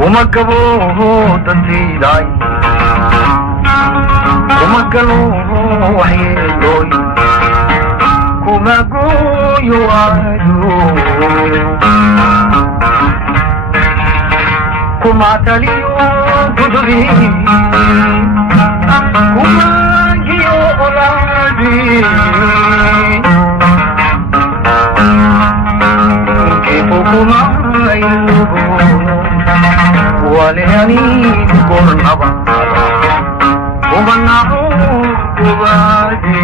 kuma gabo dantiidaay kuma galo waxyeelooy kuma gooyo waayo kuma taliyo guduri kuma giyo olaadi kifo kuma ilugo waleani kornaba kuma nao kubaje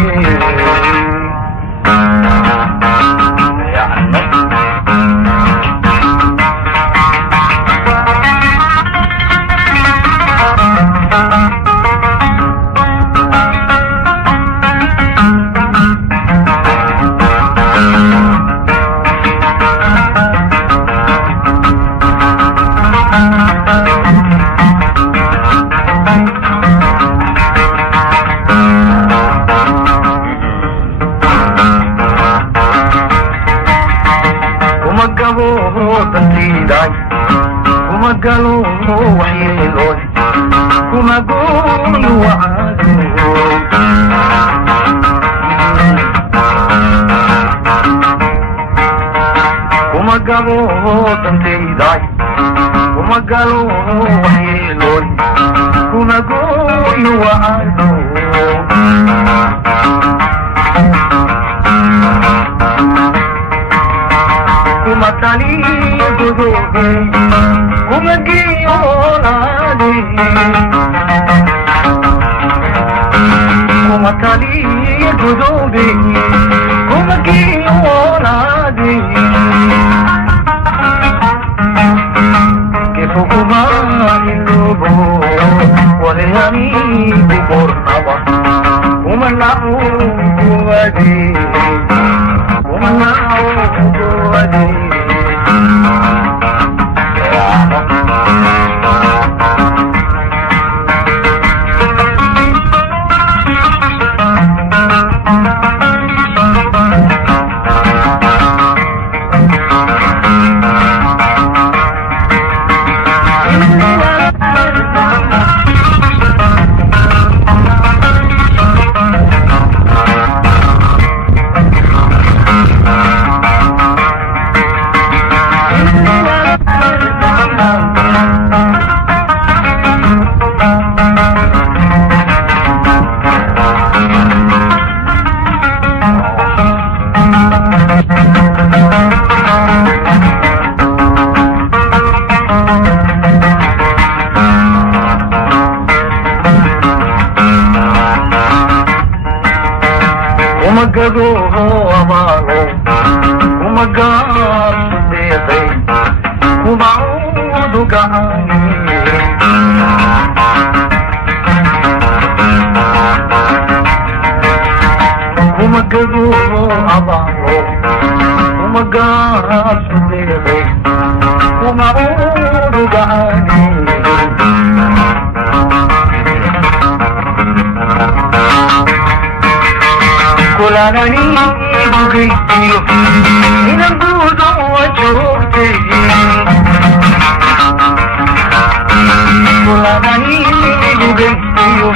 kuma galo waxyeelooy kuma gooyo waayo kuma gabo dantaydaay kuma galo waxyeelooy kuma gooyo waayo kuma taliyo godobe kuma giyo olaadi kuma taliyo godobe kuma giyo olaadi kifo kuma ilugo waleani kubornaba kuma nao kuwaji kuma nao kuwaji umagado abaalo umagaasudeeday kumaudu gacani umagado abaalo umagaasudeeday kumaudu gacani kulanani bugaytiyo inan buudo wajoogtay kulanani bugaytiyo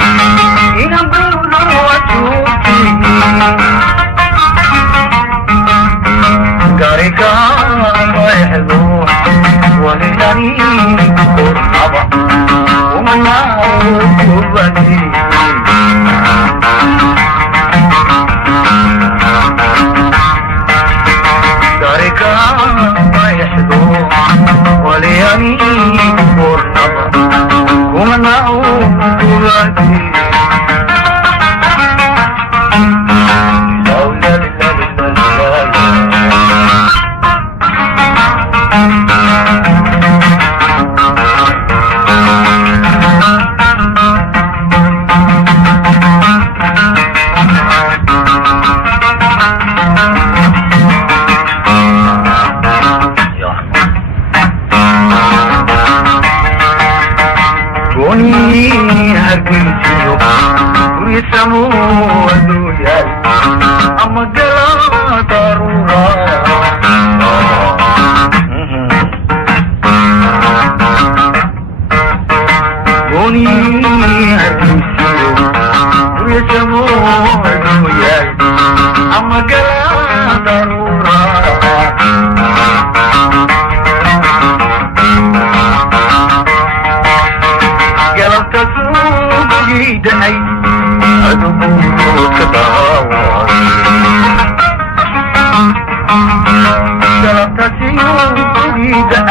inan buudo wajoogtay garikaayahdo walidani kornaba umanao kubadi ولياني برنبا ومنعو قراتي hargeysiyo gurisamo aduuyaal ama gala daruura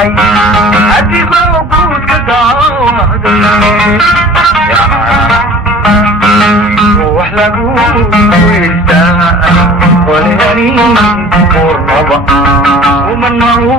yahay adigoo guudka daawada wax lagu weystaa walhani qornaba umanahu